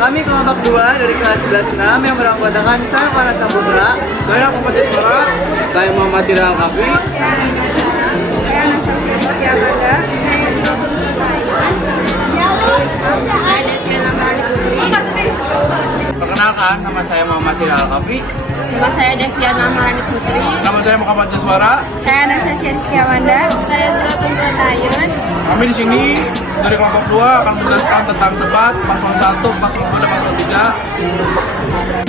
Kami kelompok 2 dari kelas 11 6 yang beranggotakan saya Farhan Saputra, saya Muhammad Ismara, saya Muhammad Tirang Kafi, Saya Aida Zara, saya Anastasia Tiamanda, saya Dilotun Sutaiman, saya Desmela Mari Putri. Perkenalkan, nama saya Muhammad Tirang Kafi. Nama saya Deviana Maharani Putri. Nama saya Muhammad Jaswara. Saya Anastasia Tiamanda, saya Dilotun Sutaiman. Kami di sini dari kelompok 2 akan menjelaskan tentang debat paslon 1, paslon 2, dan paslon 3.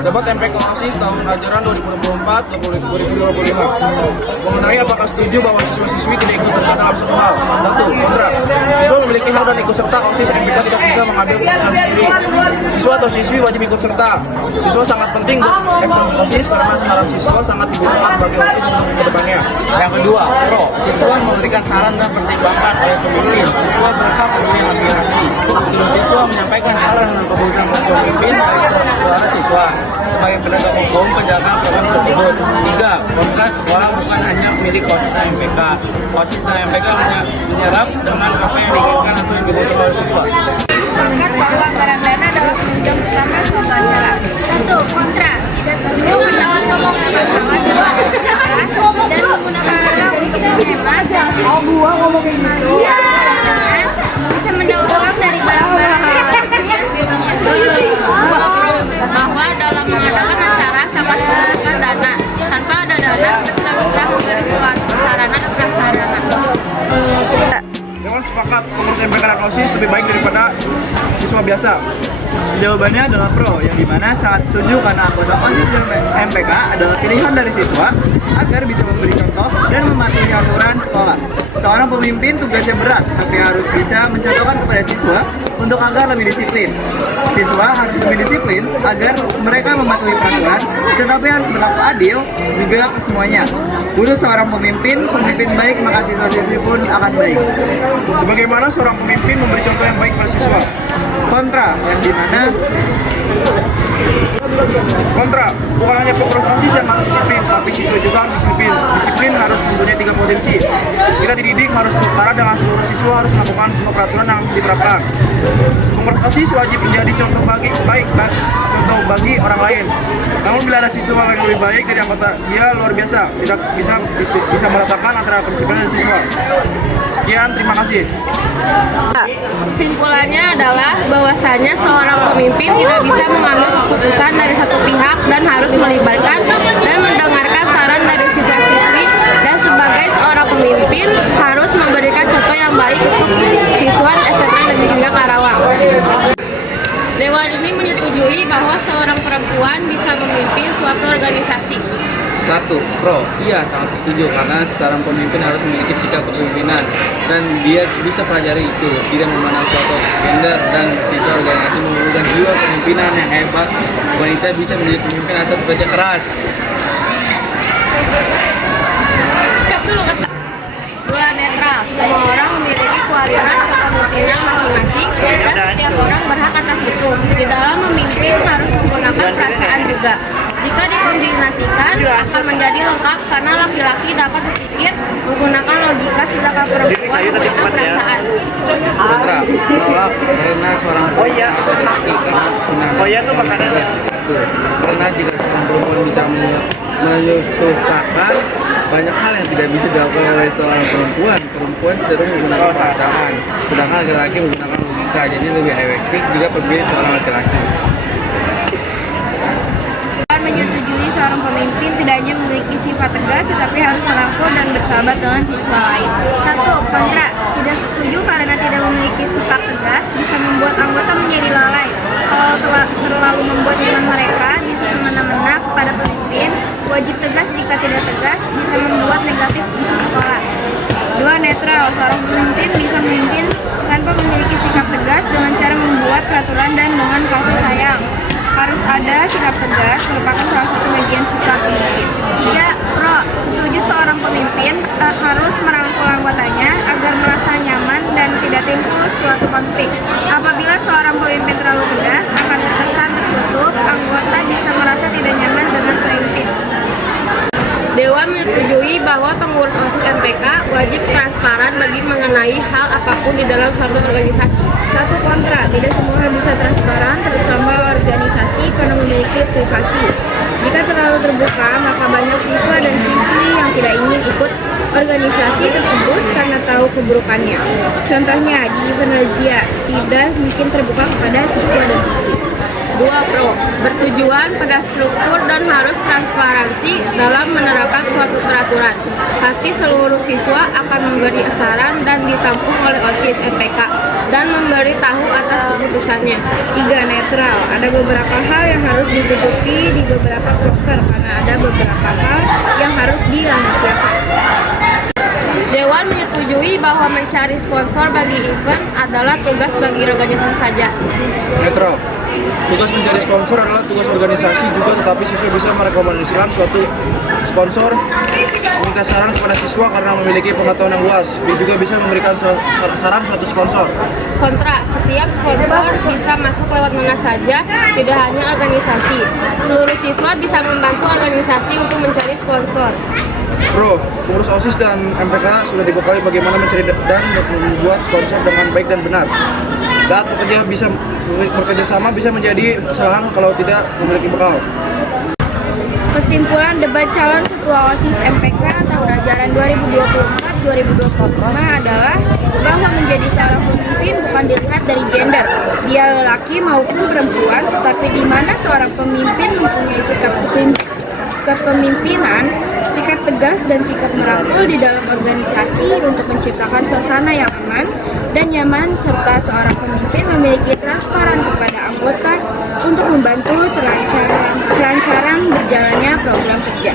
Debat MPK OSIS tahun ajaran 2024-2025 mengenai apakah setuju bahwa siswa-siswi tidak ikut serta dalam satu hal. 1. Kontra. Siswa memiliki hak dan ikut serta OSIS MPK tidak bisa mengambil keputusan sendiri. Siswa atau siswi wajib ikut serta. Siswa sangat penting untuk ekspos OSIS karena sekarang siswa sangat dibutuhkan sebagai OSIS untuk kedepannya. Yang kedua, pro. Siswa memberikan saran dan pertimbangan oleh pemimpin. Siswa berhak memilih aspirasi. Siswa menyampaikan saran dan keputusan pemimpin suara siswa sebagai penegak hukum penjagaan program tersebut. 3. Kontra. Sekolah bukan hanya milik OSIS dan MPK. OSIS dan MPK menyerap dengan apa yang diinginkan atau yang dibutuhkan oleh siswa. Sepakat bahwa anggaran dana adalah penunjang utama suatu acara. 1. Kontra. Tidak setuju karena bisa menggunakan alat dan menggunakan alat untuk menghemat dan bisa mendaur ulang dari barang-barang bahwa dalam mengadakan acara sangat membutuhkan dana. Tanpa ada dana, kita tidak bisa memberi suatu sarana dan prasarana. Dewan sepakat pengurus MPK dan OSIS lebih baik daripada siswa biasa. Jawabannya adalah pro, yang dimana sangat setuju karena anggota OSIS dan MPK adalah pilihan dari siswa agar bisa memberi contoh dan mematuhi aturan sekolah. Seorang pemimpin tugasnya berat, tapi harus bisa mencontohkan kepada siswa untuk agar lebih disiplin. Siswa harus lebih disiplin agar mereka mematuhi peraturan, tetapi harus berlaku adil juga ke semuanya. Butuh seorang pemimpin baik, maka siswa-siswi pun akan baik. Sebagaimana seorang pemimpin memberi contoh yang baik pada siswa. Kontra, yang dimana kontra, bukan hanya pengurus OSIS yang harus disiplin, tapi siswa juga harus disiplin. Disiplin harus mempunyai 3 potensi. Kita dididik harus setara dengan seluruh siswa, harus melakukan semua peraturan yang diterapkan. Pengurus OSIS wajib menjadi contoh contoh bagi orang lain. Namun bila ada siswa yang lebih baik dari anggota, dia luar biasa, tidak bisa meratakan antara kedisiplinan dan siswa. Sekian, terima kasih. Kesimpulannya adalah bahwasanya seorang pemimpin tidak bisa mengambil keputusan dari satu pihak dan harus melibatkan dan mendengarkan saran dari siswa-siswi, dan sebagai seorang pemimpin harus memberikan contoh yang baik untuk siswa SMA Negeri 3 Karawang. Dewan ini menyetujui bahwa seorang perempuan bisa memimpin suatu organisasi. 1. Pro. Iya, sangat setuju karena seorang pemimpin harus memiliki sikap kepemimpinan dan dia bisa pelajari itu, tidak memandang suatu gender, dan situ organisasi memerlukan jiwa kepemimpinan yang hebat. Wanita bisa menjadi pemimpin asal bekerja keras. 2. Netral. Semua orang memiliki kualitas kepemimpinan masing-masing dan setiap orang berhak atas itu. Di dalam memimpin harus menggunakan perasaan juga. Jika dikombinasikan akan menjadi lengkap karena laki-laki dapat berpikir menggunakan logika, sedangkan perempuan menggunakan perasaan. Kontra. Menolak karena seorang perempuan laki karena kesunatan. Karena jika seorang perempuan bisa menyusahakan banyak hal yang tidak bisa dilakukan oleh seorang perempuan cenderung menggunakan perasaan, sedangkan laki-laki menggunakan logika, jadi lebih efektif jika pemilih seorang laki-laki. Menyetujui seorang pemimpin tidak hanya memiliki sifat tegas, tetapi harus merangkul dan bersahabat dengan siswa lain. 1. Kontra. Tidak setuju karena tidak memiliki sikap tegas bisa membuat anggota menjadi lalai. Kalau terlalu membuat nyaman mereka bisa semena-mena kepada pemimpin. Wajib tegas jika tidak tegas bisa membuat negatif untuk sekolah. 2. Netral. Seorang pemimpin bisa memimpin tanpa memiliki sikap tegas dengan cara membuat peraturan dan dengan kasih sayang. Harus ada sikap tegas, merupakan salah satu bagian sikap pemimpin. 3. Pro. Setuju seorang pemimpin harus merangkul anggotanya agar merasa nyaman dan tidak timbul suatu konflik. Apabila seorang pemimpin terlalu tegas, akan terkesan tertutup, anggota bisa merasa tidak nyaman dengan pemimpin. Dewan menyetujui bahwa pengurus OSIS MPK wajib transparan bagi mengenai hal apapun di dalam suatu organisasi. Satu, kontra. Tidak semua hal bisa transparan, terutama organisasi karena memiliki privasi. Jika terlalu terbuka, maka banyak siswa dan siswi yang tidak ingin ikut organisasi tersebut karena tahu keburukannya. Contohnya, di event razia tidak mungkin terbuka kepada siswa dan siswi. 2. Pro, bertujuan pada struktur dan harus transparansi dalam menerapkan suatu peraturan. Pasti seluruh siswa akan memberi saran dan ditampung oleh OSIS MPK dan memberi tahu atas keputusannya. 3. Netral. Ada beberapa hal yang harus ditutupi di beberapa proker karena ada beberapa hal yang harus dirahasiakan. Dewan menyetujui bahwa mencari sponsor bagi event adalah tugas bagi organisasi saja. Netral. Tugas mencari sponsor adalah tugas organisasi juga, tetapi siswa bisa merekomendasikan suatu sponsor, meminta saran kepada siswa karena memiliki pengetahuan yang luas. Dia juga bisa memberikan saran suatu sponsor. Kontra, setiap sponsor bisa masuk lewat mana saja, tidak hanya organisasi. Seluruh siswa bisa membantu organisasi untuk mencari sponsor. Bro, pengurus OSIS dan MPK sudah dibekali bagaimana mencari dan membuat sponsor dengan baik dan benar. Saat bekerja sama bisa menjadi kesalahan kalau tidak memiliki bekal. Kesimpulan debat calon ketua OSIS MPK tahun ajaran 2024-2025 adalah bahwa menjadi seorang pemimpin bukan dilihat dari gender, dia lelaki maupun perempuan, tetapi di mana seorang pemimpin mempunyai sikap kepemimpinan, sikap tegas dan sikap merangkul di dalam organisasi untuk menciptakan suasana yang aman dan nyaman, serta seorang pemimpin memiliki transparan kepada anggota untuk membantu kelancaran berjalannya program kerja.